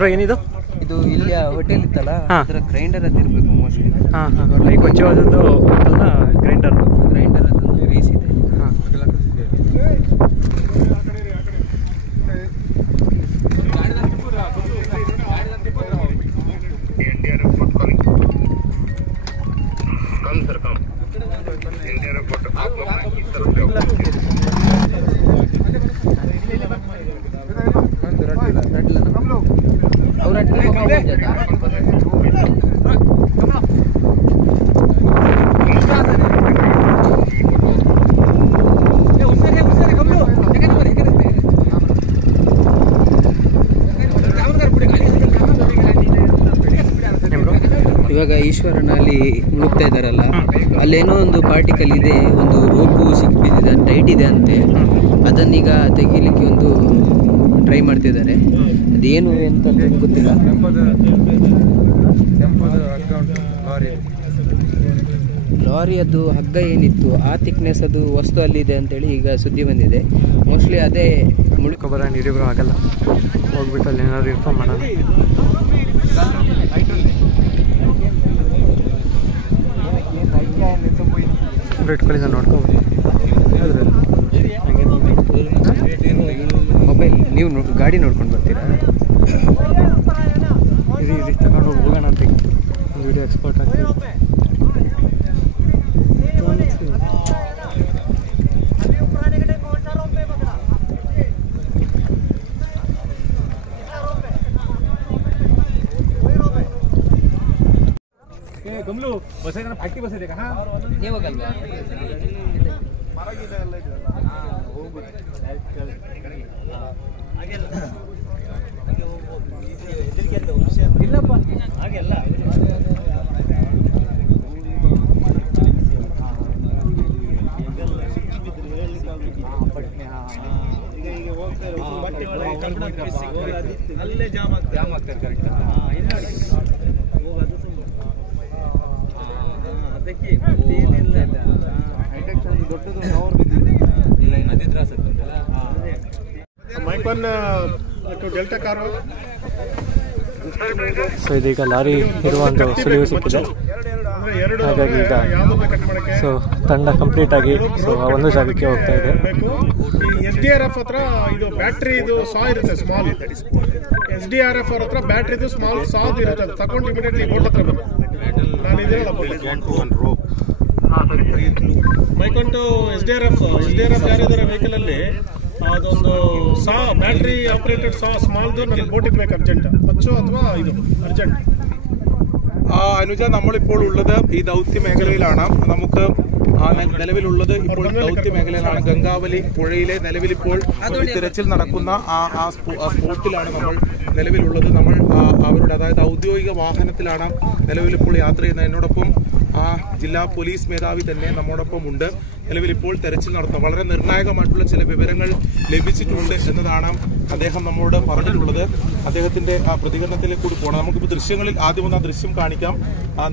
Bro ಏನಿದು? ಇದು ಇಲ್ಲಿ ಹೋಟೆಲ್ ಇತ್ತಲ್ಲ, ಅದರ ಗ್ರೈಂಡರ್ ಅದು ಇರಬೇಕು ಮೋಸ್ಟ್ಲಿ. ಈ ಕೊಚ್ಚೋದದ್ದು ಅಲ್ಲ, ಗ್ರೈಂಡರ್ ಅದೊಂದು ಗ್ರೀಸ್ ಇದೆ. ಇವಾಗ ಈಶ್ವರನಲ್ಲಿ ಮುಳುಗ್ತಾ ಇದ್ದಾರಲ್ಲ, ಅಲ್ಲೇನೋ ಒಂದು ಪಾರ್ಟಿಕಲ್ ಇದೆ, ಒಂದು ರೋಪು ಸಿಕ್ಬಿದ್ದಿದೆ, ಟೈಟ್ ಇದೆ ಅಂತೆ. ಅದನ್ನೀಗ ತೆಗೀಲಿಕ್ಕೆ ಒಂದು ಟ್ರೈ ಮಾಡ್ತಿದ್ದಾರೆ. ಅದೇನು ಅಂತ ಗೊತ್ತಿಲ್ಲ. ಲಾರಿ ಅದು ಹಗ್ಗ ಏನಿತ್ತು ಆ ಥಿಕ್ನೆಸ್ ಅದು ವಸ್ತು ಅಲ್ಲಿದೆ ಅಂತೇಳಿ ಈಗ ಸುದ್ದಿ ಬಂದಿದೆ. ಮೋಸ್ಟ್ಲಿ ಅದೇ ಮುಳುಕೊಬರ ನೀರಿಬ್ರು ಆಗಲ್ಲ. ಹೋಗ್ಬಿಟ್ಟು ಅಲ್ಲಿ ಏನಾದ್ರು ಇನ್ಫಾರ್ಮ್ ಮಾಡೋಣ. ಇಟ್ಕೊಳ್ಳಿ, ನಾನು ನೋಡ್ಕೊಬೋದು. ಮೊಬೈಲ್ ನೀವು ಗಾಡಿ ನೋಡ್ಕೊಂಡು ಬರ್ತೀರಾ? ಇರಿ ತಗೊಂಡು ಹೋಗೋಣ ಅಂತ ಒಂದು ವಿಡಿಯೋ ಎಕ್ಸ್ಪೋರ್ಟ್ ಆಗ್ತದೆ. ಗಮ್ಲು ಬಸ್ ಫಾಕಿ ಬಸ್ ಇದೆ ನೀವು ಹೋಗಲ್ವಾ? ಇಲ್ಲಪ್ಪ ಹಾಗೆಲ್ಲ ಅಲ್ಲೇ ಜಾಮ್ ಆಗ್ತಾರೆ ಕರೆಕ್ಟ್. ಅದಕ್ಕೆ ಏನಿಲ್ಲ ದೊಡ್ಡದು ನದಿ ತ್ರಾಸ ಮೈಕನ್ ಡೆಲ್ಟಾ ಕಾರು. ಸೊ ಇದೀಗ ಲಾರಿ ಇರುವಂಥ ಸುಳಿವು ಸಿಕ್ಕಿದೆ. ಹಾಗಾಗಿ ಈಗ ಸೊ ತಂಡ ಕಂಪ್ಲೀಟ್ ಆಗಿ ಸೊ ಒಂದು ಜಾಗಕ್ಕೆ ಹೋಗ್ತಾ ಇದೆ. SDRF ಹತ್ರ ಇದು ಬ್ಯಾಟ್ರಿ ಇದು ಸಾ ಇರುತ್ತೆ, ಸ್ಮಾಲ್ SDRF ಅವ್ರ ಹತ್ರ ಬ್ಯಾಟ್ರಿದು ಸ್ಮಾಲ್ ಸಾದ್ ಇರುತ್ತೆ. ಅದು ತಗೊಂಡು ಇಮಿಡಿಯೇಟ್ಲಿ ಬೋಟ್ ಹತ್ರ ಬಂದು ನಾನು ಇದೇ ಮೈಕೊಂಡು SDRF ಯಾರಿದ್ದಾರೆ ವೆಹಿಕಲ್ ಅಲ್ಲಿ ಅದೊಂದು ಸಾ ಬ್ಯಾಟ್ರಿ ಆಪರೇಟೆಡ್ സா സ്മാൾದು ನನಗೆ ಬೋಟಿಗೆ ಬೇಕು അർജന്റ് പച്ചോ അഥവാ ഇത് അർജന്റ്. അനുജ നമ്മളിപ്പോൾ ഉള്ളത് ഈ ദൗത്യ മേഖലയിലാണ്. നമുക്ക് നിലവിലുള്ളത് ഇപ്പോൾ ദൗത്യ മേഖലയിലാണ്. ഗംഗാവലി പുഴയിലെ നിലവിലിപ്പോൾ തിരച്ചിൽ നടക്കുന്ന ആ സ്പോട്ടിലാണ് നമ്മൾ നിലവിലുള്ളത്. നമ്മൾ അവരുടെ അതായത് ഔദ്യോഗിക വാഹനത്തിലാണ് നിലവിലിപ്പോൾ യാത്ര ചെയ്യുന്നത്. എന്നോടൊപ്പം ജില്ലാ പോലീസ് മേധാവി തന്നെ നമ്മോടൊപ്പം ഉണ്ട്. നിലവിലിപ്പോൾ തെരച്ചിൽ നടത്തുന്നത് വളരെ നിർണായകമായിട്ടുള്ള ചില വിവരങ്ങൾ ലഭിച്ചിട്ടുണ്ട് എന്നതാണ് അദ്ദേഹം നമ്മോട് പറഞ്ഞിട്ടുള്ളത്. അദ്ദേഹത്തിന്റെ പ്രതികരണത്തിലേക്ക് കൂടി പോകണം. നമുക്കിപ്പോൾ ദൃശ്യങ്ങളിൽ ആദ്യം ഒന്ന് ആ ദൃശ്യം കാണിക്കാം.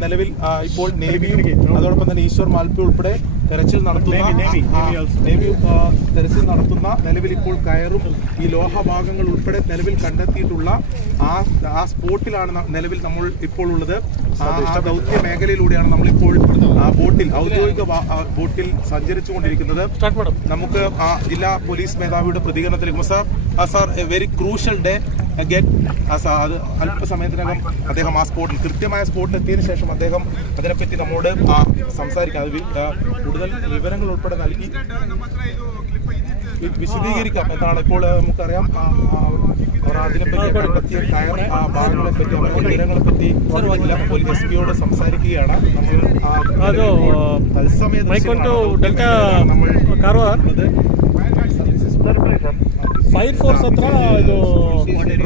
നിലവിൽ ഇപ്പോൾ നേവിയും അതോടൊപ്പം തന്നെ ഈശ്വർ മാൽപ്പി ഉൾപ്പെടെ തെരച്ചിൽ നടത്തുന്ന നിലവിൽ ഇപ്പോൾ കയറും ഈ ലോഹഭാഗങ്ങൾ ഉൾപ്പെടെ നിലവിൽ കണ്ടെത്തിയിട്ടുള്ള ആ സ്പോട്ടിലാണ് നിലവിൽ നമ്മൾ ഇപ്പോൾ ഉള്ളത്. ആ ദൗത്യ മേഖലയിലൂടെയാണ് നമ്മളിപ്പോൾ ബോട്ടിൽ ഔദ്യോഗിക ബോട്ടിൽ സഞ്ചരിച്ചുകൊണ്ടിരിക്കുന്നത്. നമുക്ക് ജില്ലാ പോലീസ് മേധാവിയുടെ പ്രതികരണത്തിലേക്ക് sir very crucial day get അത് അല്പസമയത്തിനകം അദ്ദേഹം ആ സ്പോട്ടിൽ കൃത്യമായ സ്പോട്ടിൽ എത്തിയതിനു ശേഷം അദ്ദേഹം അതിനെപ്പറ്റി നമ്മോട് സംസാരിക്കാം. കൂടുതൽ വിവരങ്ങൾ ഉൾപ്പെടെ നൽകി വിശദീകരിക്കാം എന്നാണ് ഇപ്പോൾ നമുക്കറിയാം. അവർ അതിനെപ്പറ്റി കണ്ടെത്തിയ കയർ ഭാഗങ്ങളെ പറ്റി വിവരങ്ങളെ പറ്റി SP-യോട് സംസാരിക്കുകയാണ്. നമ്മൾ തത്സമയം ಫೈರ್ ಫೋರ್ಸ್ ಹತ್ರ ಇದು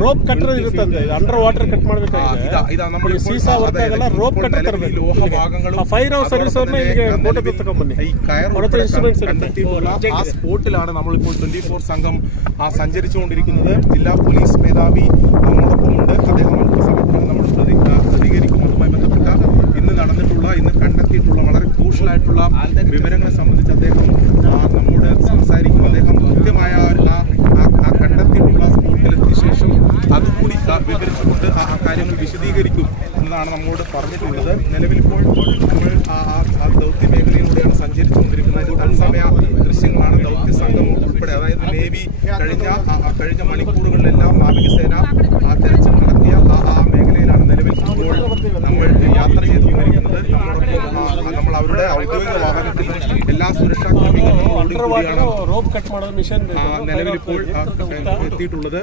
ರೋಪ್ ಕಟ್ಟರ್ ಇರುತ್ತಂತೆ. ಅಂಡರ್ ವಾಟರ್ ಕಟ್ ಮಾಡಬೇಕಾಗಿದೆ. ಸೀಸಾ ವರ್ಕ್ ಆಗಲ್ಲ, ರೋಪ್ ಕಟ್ಟರ್ ತರಬೇಕು. ಫೈರ್ ಸರ್ವಿಸ್ ಅವ್ರನ್ನ ಇಲ್ಲಿಗೆ ಬೋಟ್ ತಗೊಂಡ್ಬನ್ನಿ. ಇನ್ಸ್ಟ್ರೂಮೆಂಟ್ಸ್ ആ സ്പോട്ടിലാണ് നമ്മളിപ്പോൾ 24 സംഘം സഞ്ചരിച്ചുകൊണ്ടിരിക്കുന്നത്. ജില്ലാ പോലീസ് മേധാവി നമ്മോടൊപ്പമുണ്ട്. അദ്ദേഹം അല്പസമയത്തിനകം നമ്മൾ പ്രതികരിക്കും. അതുമായി ബന്ധപ്പെട്ട ഇന്ന് കണ്ടെത്തിയിട്ടുള്ള വളരെ ക്രൂഷ്യലായിട്ടുള്ള വിവരങ്ങളെ സംബന്ധിച്ച് അദ്ദേഹം നമ്മോട് സംസാരിക്കും. അദ്ദേഹം കൃത്യമായ ആ കണ്ടെത്തിയിട്ടുള്ള സ്പോട്ടിലെത്തിയ ശേഷം അതുകൂടി വിവരിച്ചുകൊണ്ട് ആ കാര്യങ്ങൾ വിശദീകരിക്കും എന്നതാണ് നമ്മോട് പറഞ്ഞിട്ടുള്ളത്. നിലവിലിപ്പോൾ നമ്മൾ ആ ദൗത്യ മേഖലയിലൂടെയാണ് സഞ്ചരിച്ചുകൊണ്ടിരിക്കുന്നത്. തത്സമയ ദൃശ്യങ്ങളാണ്. ദൗത്യ സംഘം ഉൾപ്പെടെ, അതായത് നേവി കഴിഞ്ഞ മണിക്കൂറുകളിലെല്ലാം നാവികസേന തെരച്ചിൽ നടത്തിയ ആ മേഖലയിലാണ് നിലവിൽ ഇപ്പോൾ നമ്മൾ യാത്ര ചെയ്തുകൊണ്ടിരിക്കുന്നത്. നമ്മൾ അവരുടെ ഔദ്യോഗിക വാഹനത്തിൽ എല്ലാ സുരക്ഷാ ക്രമീകരണങ്ങളോടും കൂടിയാണ് നിലവിലിപ്പോൾ എത്തിയിട്ടുള്ളത്.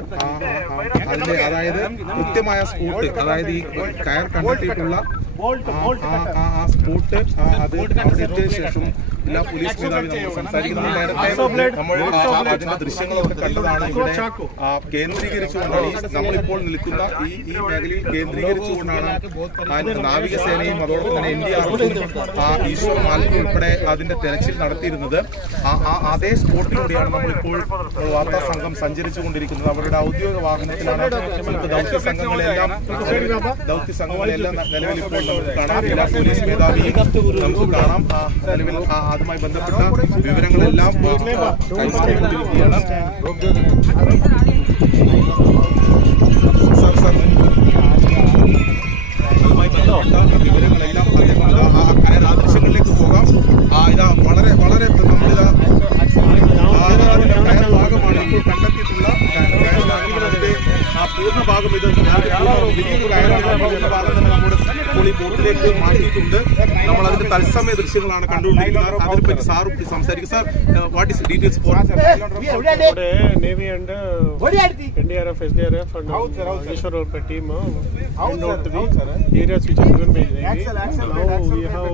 അതിന്റെ അതായത് കൃത്യമായ സ്പോട്ട്, അതായത് ഈ കയർ കണ്ടെത്തിയിട്ടുള്ള ആ സ്പോട്ട് അത് എത്തിയ ശേഷം ജില്ലാ പോലീസ് മേധാവി നമ്മൾ സംസാരിക്കുന്നുണ്ട്. നമ്മൾ അതിന്റെ ദൃശ്യങ്ങളൊക്കെ കണ്ടതാണ്. ഇവിടെ കേന്ദ്രീകരിച്ചുകൊണ്ടാണ് നമ്മളിപ്പോൾ നിൽക്കുന്ന ഈ മേഖലയിൽ കേന്ദ്രീകരിച്ചുകൊണ്ടാണ് നാവികസേനയും അതോടൊപ്പം തന്നെ NDRF ഈശ്വർ മാൽപ്പ ഉൾപ്പെടെ അതിന്റെ തെരച്ചിൽ നടത്തിയിരുന്നത്. അതേ സ്പോട്ടിലൂടെയാണ് നമ്മളിപ്പോൾ വാർത്താ സംഘം സഞ്ചരിച്ചുകൊണ്ടിരിക്കുന്നത്. അവരുടെ ഔദ്യോഗിക വാഹനത്തിലാണ് ദൗത്യ സംഘങ്ങളെല്ലാം നിലവിലിപ്പോൾ നമുക്ക് കാണാം. ജില്ലാ പോലീസ് മേധാവിയും നമുക്ക് കാണാം. നിലവിൽ അതുമായി ബന്ധപ്പെട്ട വിവരങ്ങളെല്ലാം കൈമാറിക്കൊണ്ടിരിക്കുകയാണ്. അതുമായി ബന്ധപ്പെട്ട വിവരങ്ങളെല്ലാം ആ ദൃശ്യങ്ങളിലേക്ക് പോകാം. ഇതാ വളരെ വളരെ നമ്മളിതാ ഭാഗമാണ് ഇപ്പോൾ കണ്ടെത്തിയിട്ടുള്ള അതിന്റെ പൂർണ്ണ ഭാഗം. ഇത് വലിയൊരു കയറാണ്. പൂർണ്ണ ഭാഗം തന്നെ നമ്മുടെ ഇപ്പോൾ ഈ ബോട്ടിലേക്ക് മാറ്റിയിട്ടുണ്ട്. നമ്മൾ അതിന്റെ തത്സമയ ദൃശ്യങ്ങളാണ് കണ്ടുകൊണ്ടിരിക്കുന്നത്. അതിനെപ്പറ്റി സാർ സംസാരിക്കും. Sir, what is details four Navy and NDRF, SDRF and Ishwar Malpe team found out the areas which are given by Navy. Now we have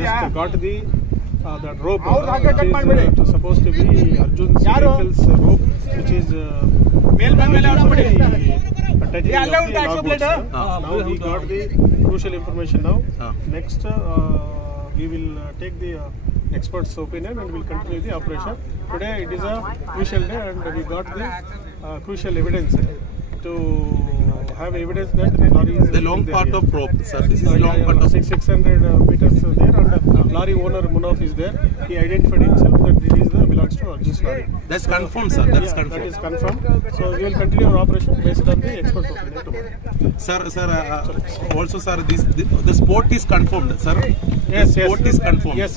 just got that rope, which is supposed to be Arjun's vehicle's rope, which is now we got the crucial information now. Next we will take the experts' opinion and will continue the operation. Today it is a crucial day and we got the crucial evidence to have evidence that the lorry is the long part of rope, sir. This is long part of 600 meters there, and lorry owner Munaf is there. He identified himself that it is belongs to Arjun's lorry. That's confirmed, sir. That's confirmed. That is confirmed. So we will continue our operation based on the experts' opinion tomorrow. Sir, also, sir, the spot is confirmed, sir. Yes, the spot is confirmed. Yes.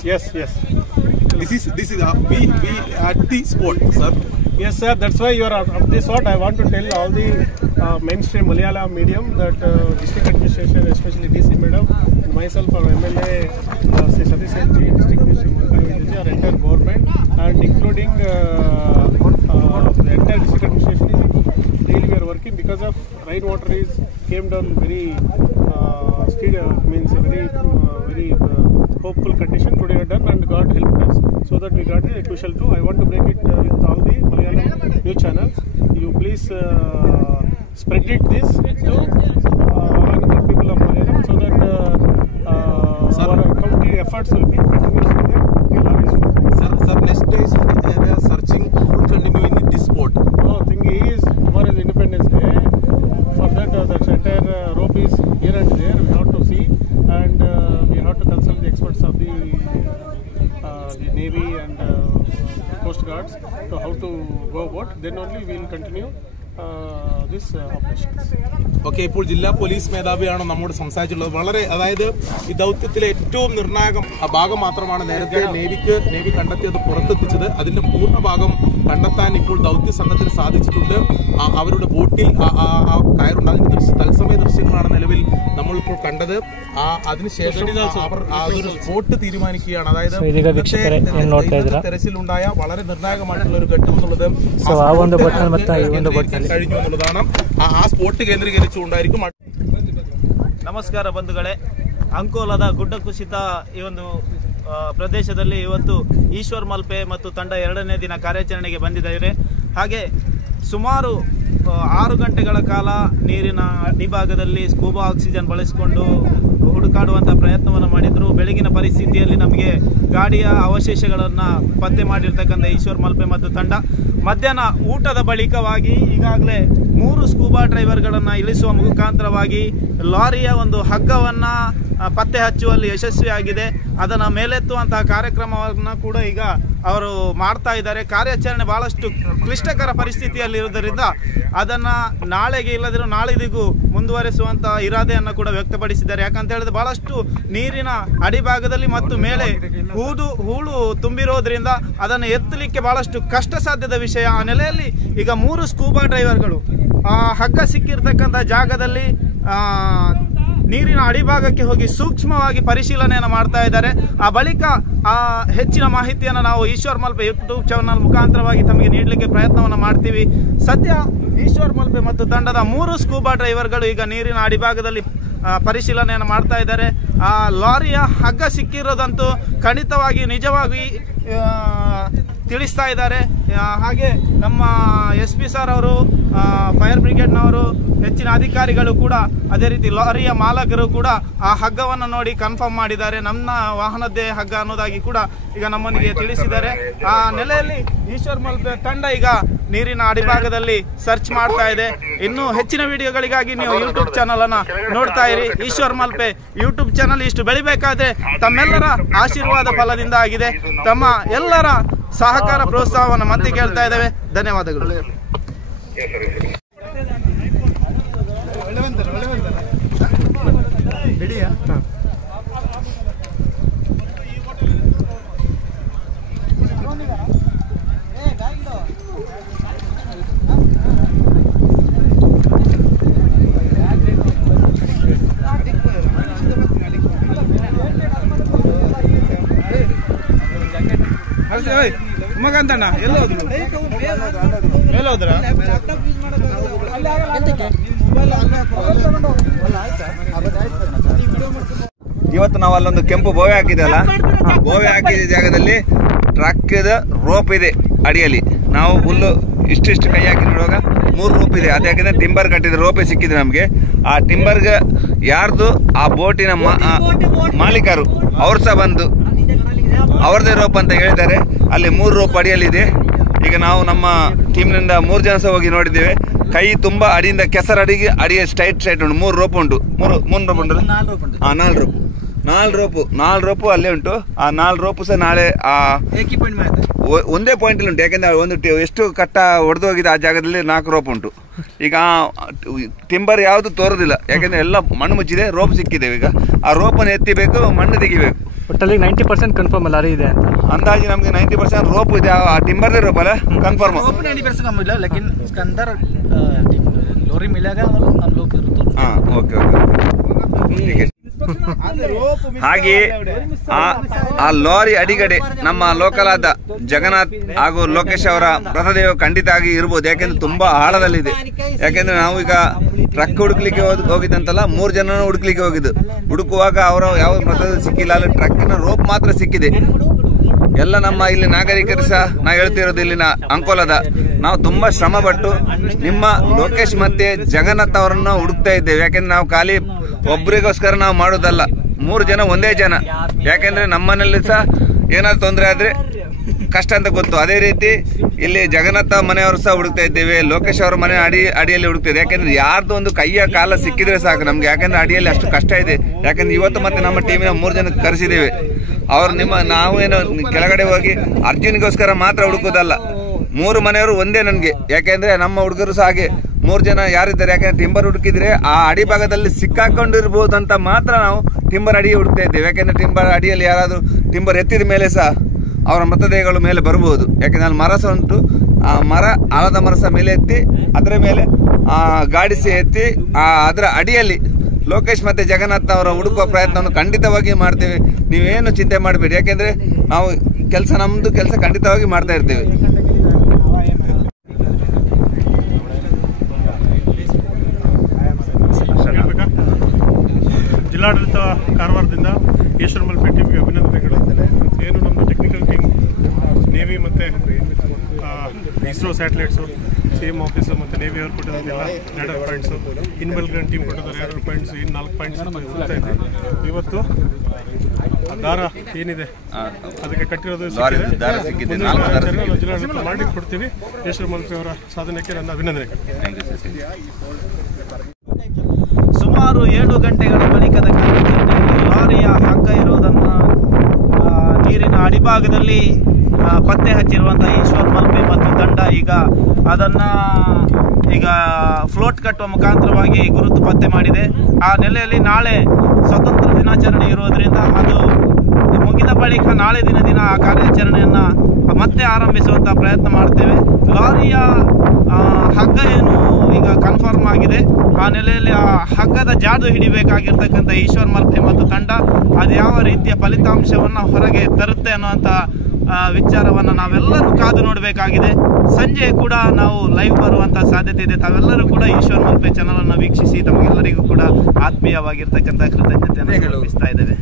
This is we at the spot, sir. Yes, sir. That's why you are at this spot. I want to tell all the mainstream Malayalam medium that district administration, especially DC madam, and myself, our MLA, Sri Satish Ji, district administration, our entire government, and including the entire district administration is daily we are working because of rainwater came down very very hopeful condition. Today we are done and God helped us so that we got the crucial too. I want to break it with all the Malayalam news channels. You please spread this to all the people of Malayalam so that our county efforts will be continuous. Sir, next days they are searching will continue in this spot. No, thing is tomorrow is Independence Day. For that the entire rope is here and there. We have to see and we have to consult the experts of the Navy and Coast Guards to how to go about. Then only we will continue this operations. Okay, ഇപ്പോൾ ജില്ലാ police മേധാവിയാണ് നമ്മോട് സംസാരിച്ചിട്ടുള്ളത്. വളരെ, അതായത് ഈ ദൗത്യത്തിലെ ഏറ്റവും നിർണായക ഭാഗം മാത്രമാണ് നേരത്തെ നേവി കണ്ടെത്തിയത് പുറത്തെത്തിച്ചത്. അതിന്റെ പൂർണ്ണ ഭാഗം കണ്ടെത്താൻ ഇപ്പോൾ ദൗത്യ സംഘത്തിന് സാധിച്ചിട്ടുണ്ട്. അവരുടെ ബോട്ടിൽ കയറുണ്ടാകുന്ന തത്സമയ ദൃശ്യങ്ങളാണ് നിലവിൽ നമ്മളിപ്പോൾ കണ്ടത്. അതിനുശേഷം അവർ ഒരു സ്പോട്ട് തീരുമാനിക്കുകയാണ്. അതായത് തെരച്ചിലുണ്ടായ വളരെ നിർണായകമായിട്ടുള്ള ഒരു ഘട്ടം എന്നുള്ളത് കഴിഞ്ഞു എന്നുള്ളതാണ്. ആ സ്പോട്ട് കേಂದ್ರೀകരിച്ചുകൊണ്ടായിരിക്കും. ನಮಸ್ಕಾರ ಬಂಧುಗಳೇ, ಅಂಕೋಲದ ಗುಡ್ಡ ಕುಸಿತ ಈ ಒಂದು ಪ್ರದೇಶದಲ್ಲಿ ಇವತ್ತು ಈಶ್ವರ್ ಮಲ್ಪೆ ಮತ್ತು ತಂಡ 2ನೇ ದಿನ ಕಾರ್ಯಾಚರಣೆಗೆ ಬಂದಿದ್ದಾರೆ. ಹಾಗೆ ಸುಮಾರು 6 ಗಂಟೆಗಳ ಕಾಲ ನೀರಿನ ಅಡಿಭಾಗದಲ್ಲಿ ಸ್ಕೂಬಾ ಆಕ್ಸಿಜನ್ ಬಳಸಿಕೊಂಡು ಹುಡುಕಾಡುವಂಥ ಪ್ರಯತ್ನವನ್ನು ಮಾಡಿದ್ರು. ಬೆಳಗಿನ ಪರಿಸ್ಥಿತಿಯಲ್ಲಿ ನಮಗೆ ಗಾಡಿಯ ಅವಶೇಷಗಳನ್ನು ಪತ್ತೆ ಮಾಡಿರ್ತಕ್ಕಂಥ ಈಶ್ವರ್ ಮಲ್ಪೆ ಮತ್ತು ತಂಡ ಮಧ್ಯಾಹ್ನ ಊಟದ ಬಳಿಕವಾಗಿ ಈಗಾಗಲೇ 3 ಸ್ಕೂಬಾ ಡ್ರೈವರ್ಗಳನ್ನು ಇಳಿಸುವ ಮುಖಾಂತರವಾಗಿ ಲಾರಿಯ ಒಂದು ಹಗ್ಗವನ್ನು ಪತ್ತೆ ಹಚ್ಚುವಲ್ಲಿ ಯಶಸ್ವಿಯಾಗಿದೆ. ಅದನ್ನು ಮೇಲೆತ್ತುವಂತಹ ಕಾರ್ಯಕ್ರಮವನ್ನು ಕೂಡ ಈಗ ಅವರು ಮಾಡ್ತಾ ಇದ್ದಾರೆ. ಕಾರ್ಯಾಚರಣೆ ಬಹಳಷ್ಟು ಕ್ಲಿಷ್ಟಕರ ಪರಿಸ್ಥಿತಿಯಲ್ಲಿರುವುದರಿಂದ ಅದನ್ನು ನಾಳೆಗೆ ಇಲ್ಲದಿರೋ ನಾಳಿದಿಗೂ ಮುಂದುವರಿಸುವಂಥ ಇರಾದೆಯನ್ನು ಕೂಡ ವ್ಯಕ್ತಪಡಿಸಿದ್ದಾರೆ. ಯಾಕಂತ ಹೇಳಿದ್ರೆ ಬಹಳಷ್ಟು ನೀರಿನ ಅಡಿಭಾಗದಲ್ಲಿ ಮತ್ತು ಮೇಲೆ ಹೂಳು ತುಂಬಿರೋದ್ರಿಂದ ಅದನ್ನು ಎತ್ತಲಿಕ್ಕೆ ಬಹಳಷ್ಟು ಕಷ್ಟ ಸಾಧ್ಯದ ವಿಷಯ. ಆ ನೆಲೆಯಲ್ಲಿ ಈಗ 3 ಸ್ಕೂಬಾ ಡ್ರೈವರ್ಗಳು ಹಗ್ಗ ಸಿಕ್ಕಿರ್ತಕ್ಕಂಥ ಜಾಗದಲ್ಲಿ ನೀರಿನ ಅಡಿಭಾಗಕ್ಕೆ ಹೋಗಿ ಸೂಕ್ಷ್ಮವಾಗಿ ಪರಿಶೀಲನೆಯನ್ನು ಮಾಡ್ತಾ ಇದ್ದಾರೆ. ಆ ಬಳಿಕ ಹೆಚ್ಚಿನ ಮಾಹಿತಿಯನ್ನು ನಾವು ಈಶ್ವರ್ ಮಲ್ಪೆ ಯೂಟ್ಯೂಬ್ ಚಾನಲ್ ಮುಖಾಂತರವಾಗಿ ತಮಗೆ ನೀಡಲಿಕ್ಕೆ ಪ್ರಯತ್ನವನ್ನು ಮಾಡ್ತೀವಿ. ಸದ್ಯ ಈಶ್ವರ್ ಮಲ್ಪೆ ಮತ್ತು ತಂಡದ 3 ಸ್ಕೂಬಾ ಡ್ರೈವರ್ಗಳು ಈಗ ನೀರಿನ ಅಡಿಭಾಗದಲ್ಲಿ ಪರಿಶೀಲನೆಯನ್ನು ಮಾಡ್ತಾ ಇದ್ದಾರೆ. ಆ ಲಾರಿಯ ಹಗ್ಗ ಸಿಕ್ಕಿರೋದಂತೂ ಖಂಡಿತವಾಗಿ ನಿಜವಾಗಿ ತಿಳಿಸ್ತಾ ಇದ್ದಾರೆ. ಹಾಗೆ ನಮ್ಮ SP ಸರ್ ಅವರು, ಫೈರ್ ಬ್ರಿಗೇಡ್ನವರು, ಹೆಚ್ಚಿನ ಅಧಿಕಾರಿಗಳು ಕೂಡ, ಅದೇ ರೀತಿ ಲಾರಿಯ ಮಾಲಕರು ಕೂಡ ಆ ಹಗ್ಗವನ್ನು ನೋಡಿ ಕನ್ಫರ್ಮ್ ಮಾಡಿದ್ದಾರೆ. ನಮ್ಮ ವಾಹನದ್ದೇ ಹಗ್ಗ ಅನ್ನೋದಾಗಿ ಕೂಡ ಈಗ ನಮ್ಮನಿಗೆ ತಿಳಿಸಿದ್ದಾರೆ. ಆ ನೆಲೆಯಲ್ಲಿ ಈಶ್ವರ್ ಮಲ್ಪೆ ತಂಡ ಈಗ ನೀರಿನ ಅಡಿಭಾಗದಲ್ಲಿ ಸರ್ಚ್ ಮಾಡ್ತಾ ಇದೆ. ಇನ್ನೂ ಹೆಚ್ಚಿನ ವಿಡಿಯೋಗಳಿಗಾಗಿ ನೀವು ಯೂಟ್ಯೂಬ್ ಚಾನಲ್ ಅನ್ನ ನೋಡ್ತಾ ಇರಿ. ಈಶ್ವರ್ ಮಲ್ಪೆ ಯೂಟ್ಯೂಬ್ ಚಾನಲ್ ಇಷ್ಟು ಬೆಳಿಬೇಕಾದ್ರೆ ತಮ್ಮೆಲ್ಲರ ಆಶೀರ್ವಾದ ಫಲದಿಂದ ಆಗಿದೆ. ತಮ್ಮ ಎಲ್ಲರ ಸಹಕಾರ ಪ್ರೋತ್ಸಾಹವನ್ನು ಮತ್ತೆ ಕೇಳ್ತಾ ಇದ್ದೇವೆ. ಧನ್ಯವಾದಗಳು. ಮಗಂತಣ್ಣ ಎಲ್ಲ ಹೋದ್ರು ಮೇಲೆ ಹೋದ್ರ ಇವತ್ತು ನಾವು ಅಲ್ಲೊಂದು ಕೆಂಪು ಬೋವೆ ಹಾಕಿದೆಲ್ಲ, ಬೋವೆ ಹಾಕಿದ ಜಾಗದಲ್ಲಿ ಟ್ರಕ್ದ ರೋಪ್ ಇದೆ ಅಡಿಯಲ್ಲಿ. ನಾವು ಹುಲ್ಲು ಇಷ್ಟಿಷ್ಟು ಕೈ ಹಾಕಿ ನೋಡುವಾಗ 3 ರೋಪ್ ಇದೆ. ಅದು ಯಾಕಂದ್ರೆ ಟಿಂಬರ್ ಕಟ್ಟಿದ ರೋಪೇ ಸಿಕ್ಕಿದೆ ನಮಗೆ. ಆ ಟಿಂಬರ್ಗೆ ಯಾರ್ದು ಆ ಬೋಟಿನ ಮಾಲೀಕರು ಅವ್ರು ಸಹ ಬಂದು ಅವ್ರದೇ ರೋಪ್ ಅಂತ ಹೇಳಿದ್ದಾರೆ. ಅಲ್ಲಿ 3 ರೋಪ್ ಅಡಿಯಲ್ಲಿದೆ. ಈಗ ನಾವು ನಮ್ಮ ಟೀಮ್ನಿಂದ 3 ಜನ ಸಹ ಹೋಗಿ ನೋಡಿದ್ದೇವೆ. ಕೈ ತುಂಬ ಅಡಿಯಿಂದ ಕೆಸರು ಅಡಿಗೆ ಸ್ಟ್ರೈಟ್ ಉಂಟು. 3 ರೋಪ್ ಉಂಟು. 3 ರೋಪ್ ಉಂಟು. 4 ರೋಪು ಅಲ್ಲೇ ಉಂಟು. ಆ 4 ರೋಪು ಸಹ ನಾಳೆ ಒಂದೇ ಪಾಯಿಂಟ್ ಉಂಟು. ಯಾಕೆಂದ್ರೆ ಒಂದು ಎಷ್ಟು ಕಟ್ಟ ಹೊಡೆದು ಹೋಗಿದೆ ಆ ಜಾಗದಲ್ಲಿ 4 ರೋಪ್ ಉಂಟು. ಈಗ ಟಿಂಬರ್ ಯಾವುದು ತೋರೋದಿಲ್ಲ, ಯಾಕೆಂದ್ರೆ ಎಲ್ಲ ಮಣ್ಣು ಮುಚ್ಚಿದೆ. ರೋಪ್ ಸಿಕ್ಕಿದೆ. ಈಗ ಆ ರೋಪನ್ನು ಎತ್ತಿಬೇಕು, ಮಣ್ಣು ತೆಗಿಬೇಕು. ಒಟ್ಟಲ್ಲಿ 90% ಕನ್ಫರ್ಮ್ ಲಾರಿ ಇದೆ ಅಂತ ಅಂದಾಜು ನಮಗೆ 90% ರೋಪ್ ಇದೆ. ಆ ಟಿಂಬರ್ದೇ ರೋಪ್ ಅಲ್ಲ ಕನ್ಫರ್ಮ್. ಓಕೆ. ಹಾಗೆ ಆ ಲಾರಿ ಅಡಿಗಡೆ ನಮ್ಮ ಲೋಕಲ್ ಆದ ಜಗನ್ನಾಥ್ ಹಾಗೂ ಲೋಕೇಶ್ ಅವರ ಮೃತದೇಹ ಖಂಡಿತ ಆಗಿ ಇರ್ಬೋದು. ಯಾಕೆಂದ್ರೆ ತುಂಬಾ ಆಳದಲ್ಲಿದೆ. ಯಾಕೆಂದ್ರೆ ನಾವು ಈಗ ಟ್ರಕ್ ಹುಡುಕ್ಲಿಕ್ಕೆ ಹೋಗಿದ್ದಂತಲ್ಲ, 3 ಜನ ಹುಡುಕ್ಲಿಕ್ಕೆ ಹೋಗಿದ್ದು. ಹುಡುಕುವಾಗ ಅವರ ಯಾವ ಮೃತದೇಹ ಸಿಕ್ಕಿಲ್ಲ. ಅಲ್ಲಿ ಟ್ರಕ್ಕಿನ ರೋಪ್ ಮಾತ್ರ ಸಿಕ್ಕಿದೆ. ಎಲ್ಲ ನಮ್ಮ ಇಲ್ಲಿ ನಾಗರಿಕರು ಸಹ ನಾ ಹೇಳ್ತಿರೋದು ಇಲ್ಲಿನ ಅಂಕೋಲದ ನಾವು ತುಂಬಾ ಶ್ರಮ ಪಟ್ಟು ನಿಮ್ಮ ಲೋಕೇಶ್ ಮತ್ತೆ ಜಗನ್ನಾಥ್ ಅವರನ್ನು ಹುಡುಕ್ತಾ ಇದ್ದೇವೆ. ಯಾಕೆಂದ್ರೆ ನಾವು ಖಾಲಿ ಒಬ್ಬರಿಗೋಸ್ಕರ ನಾವು ಮಾಡೋದಲ್ಲ, 3 ಜನ ಒಂದೇ ಜನ. ಯಾಕೆಂದ್ರೆ ನಮ್ಮನೇಲಿ ಸಹ ಏನಾದ್ರು ತೊಂದರೆ ಆದ್ರೆ ಕಷ್ಟ ಅಂತ ಗೊತ್ತು. ಅದೇ ರೀತಿ ಇಲ್ಲಿ ಜಗನ್ನಾಥ ಮನೆಯವರು ಸಹ ಹುಡುಕ್ತಾ ಇದ್ದೇವೆ. ಲೋಕೇಶ್ ಅವರ ಮನೆ ಅಡಿಯಲ್ಲಿ ಹುಡುಕ್ತಾ ಇದೆ. ಯಾಕೆಂದ್ರೆ ಯಾರ್ದು ಒಂದು ಕೈಯ ಕಾಲ ಸಿಕ್ಕಿದ್ರೆ ಸಾಕು ನಮ್ಗೆ. ಯಾಕೆಂದ್ರೆ ಅಡಿಯಲ್ಲಿ ಅಷ್ಟು ಕಷ್ಟ ಇದೆ. ಯಾಕಂದ್ರೆ ಇವತ್ತು ಮತ್ತೆ ನಮ್ಮ ಟೀಮಿನ 3 ಜನ ಕರೆಸಿದ್ದೇವೆ. ಅವ್ರು ನಾವೇನು ಕೆಳಗಡೆ ಹೋಗಿ ಅರ್ಜುನ್ಗೋಸ್ಕರ ಮಾತ್ರ ಹುಡುಕೋದಲ್ಲ, 3 ಮನೆಯವರು ಒಂದೇ ನನಗೆ. ಯಾಕೆಂದ್ರೆ ನಮ್ಮ ಹುಡುಗರು ಸಹ ಹಾಗೆ 3 ಜನ ಯಾರಿದ್ದಾರೆ. ಯಾಕೆಂದ್ರೆ ಟಿಂಬರ್ ಹುಡುಕಿದ್ರೆ ಆ ಅಡಿ ಭಾಗದಲ್ಲಿ ಸಿಕ್ಕಾಕೊಂಡಿರ್ಬೋದು ಅಂತ ಮಾತ್ರ ನಾವು ಟಿಂಬರ್ ಅಡಿಗೆ ಹುಡುಕ್ತಾ ಇದ್ದೇವೆ. ಯಾಕೆಂದ್ರೆ ಟಿಂಬರ್ ಅಡಿಯಲ್ಲಿ ಯಾರಾದರೂ ಟಿಂಬರ್ ಎತ್ತಿದ ಮೇಲೆ ಸಹ ಅವರ ಮೃತದೇಹಗಳು ಮೇಲೆ ಬರಬಹುದು. ಯಾಕೆಂದ್ರೆ ಅಲ್ಲಿ ಮರ ಸಹ ಉಂಟು. ಆ ಮರ ಆಲದ ಮರ ಸಹ ಮೇಲೆ ಎತ್ತಿ ಅದರ ಮೇಲೆ ಗಾಡಿ ಸಹ ಎತ್ತಿ ಅದರ ಅಡಿಯಲ್ಲಿ ಲೋಕೇಶ್ ಮತ್ತೆ ಜಗನ್ನಾಥ್ ಅವರ ಹುಡುಕುವ ಪ್ರಯತ್ನವನ್ನು ಖಂಡಿತವಾಗಿ ಮಾಡ್ತೇವೆ. ನೀವೇನು ಚಿಂತೆ ಮಾಡಬೇಡಿ. ಯಾಕೆಂದ್ರೆ ನಾವು ನಮ್ಮದು ಕೆಲಸ ಖಂಡಿತವಾಗಿ ಮಾಡ್ತಾ ಇರ್ತೇವೆ. ಜಿಲ್ಲಾಡಳಿತ ಕಾರವಾರದಿಂದ ಈಶ್ವರ್ ಮಲ್ಪೆ ಟೀಮ್ಗೆ ಅಭಿನಂದನೆಗಳು. ಏನು ನಮ್ಮ ಟೆಕ್ನಿಕಲ್ ಟೀಮ್, ನೇವಿ ಮತ್ತು ಇಸ್ರೋ ಸ್ಯಾಟಲೈಟ್ಸು, CM ಆಫೀಸು ಮತ್ತು ನೇವಿ ಅವರು ಕೊಟ್ಟಿದ್ದೆಲ್ಲ ರ್ಯಾಡರ್ ಪಾಯಿಂಟ್ಸು, ಇನ್ಬೆಲ್ಗ್ರನ್ ಟೀಮ್ ಕೊಟ್ಟಿದ್ದಾರೆ ರ್ಯಾಡರ್ ಪಾಯಿಂಟ್ಸು, ಇನ್ನು 4 ಪಾಯಿಂಟ್ಸ್ ಹೋಗ್ತಾ ಇದೆ. ಇವತ್ತು ದಾರ ಏನಿದೆ ಅದಕ್ಕೆ ಕಟ್ಟಿರೋದು ಸಿಕ್ಕಿದೆ. ಜಿಲ್ಲಾಡಳಿತ ಮಾಡಿ ಕೊಡ್ತೀವಿ. ಈಶ್ವರ್ ಮಲ್ಪೆ ಅವರ ಸಾಧನೆಗೆ ನನ್ನ ಅಭಿನಂದನೆಗಳು. ಸುಮಾರು 7 ಗಂಟೆಗಳ ಬಳಿಕದ ಕಾರ್ಯಾಚರಣೆಯಲ್ಲಿ ಹಗ್ಗ ಇರುವುದನ್ನು ನೀರಿನ ಅಡಿಭಾಗದಲ್ಲಿ ಪತ್ತೆ ಹಚ್ಚಿರುವಂತಹ ಈಶ್ವರ್ ಮಲ್ಪೆ ಮತ್ತು ತಂಡ ಈಗ ಫ್ಲೋಟ್ ಕಟ್ಟುವ ಮುಖಾಂತರವಾಗಿ ಗುರುತು ಪತ್ತೆ ಮಾಡಿದೆ. ಆ ನೆಲೆಯಲ್ಲಿ ನಾಳೆ ಸ್ವತಂತ್ರ ದಿನಾಚರಣೆ ಇರುವುದರಿಂದ ಅದು ಮುಗಿದ ಬಳಿಕ ನಾಳೆ ದಿನ ಆ ಕಾರ್ಯಾಚರಣೆಯನ್ನ ಮತ್ತೆ ಆರಂಭಿಸುವಂತ ಪ್ರಯತ್ನ ಮಾಡ್ತೇವೆ. ಲಾರಿಯ ಹಗ್ಗ ಏನು ಈಗ ಕನ್ಫರ್ಮ್ ಆಗಿದೆ. ಆ ನೆಲೆಯಲ್ಲಿ ಆ ಹಗ್ಗದ ಜಾಡು ಹಿಡಿಬೇಕಾಗಿರ್ತಕ್ಕಂಥ ಈಶ್ವರ್ ಮಲ್ಪೆ ಮತ್ತು ತಂಡ ಅದು ಯಾವ ರೀತಿಯ ಫಲಿತಾಂಶವನ್ನು ಹೊರಗೆ ತರುತ್ತೆ ಅನ್ನುವಂಥ ವಿಚಾರವನ್ನು ನಾವೆಲ್ಲರೂ ಕಾದು ನೋಡಬೇಕಾಗಿದೆ. ಸಂಜೆ ಕೂಡ ನಾವು ಲೈವ್ ಬರುವಂತಹ ಸಾಧ್ಯತೆ ಇದೆ. ತಾವೆಲ್ಲರೂ ಕೂಡ ಈಶ್ವರ್ ಮಲ್ಪೆ ಚಾನಲ್ ಅನ್ನು ವೀಕ್ಷಿಸಿ ತಮಗೆಲ್ಲರಿಗೂ ಕೂಡ ಆತ್ಮೀಯವಾಗಿರ್ತಕ್ಕಂಥ ಕೃತಜ್ಞತೆಯನ್ನು ಅರ್ಪಿಸ್ತಾ ಇದ್ದೇವೆ.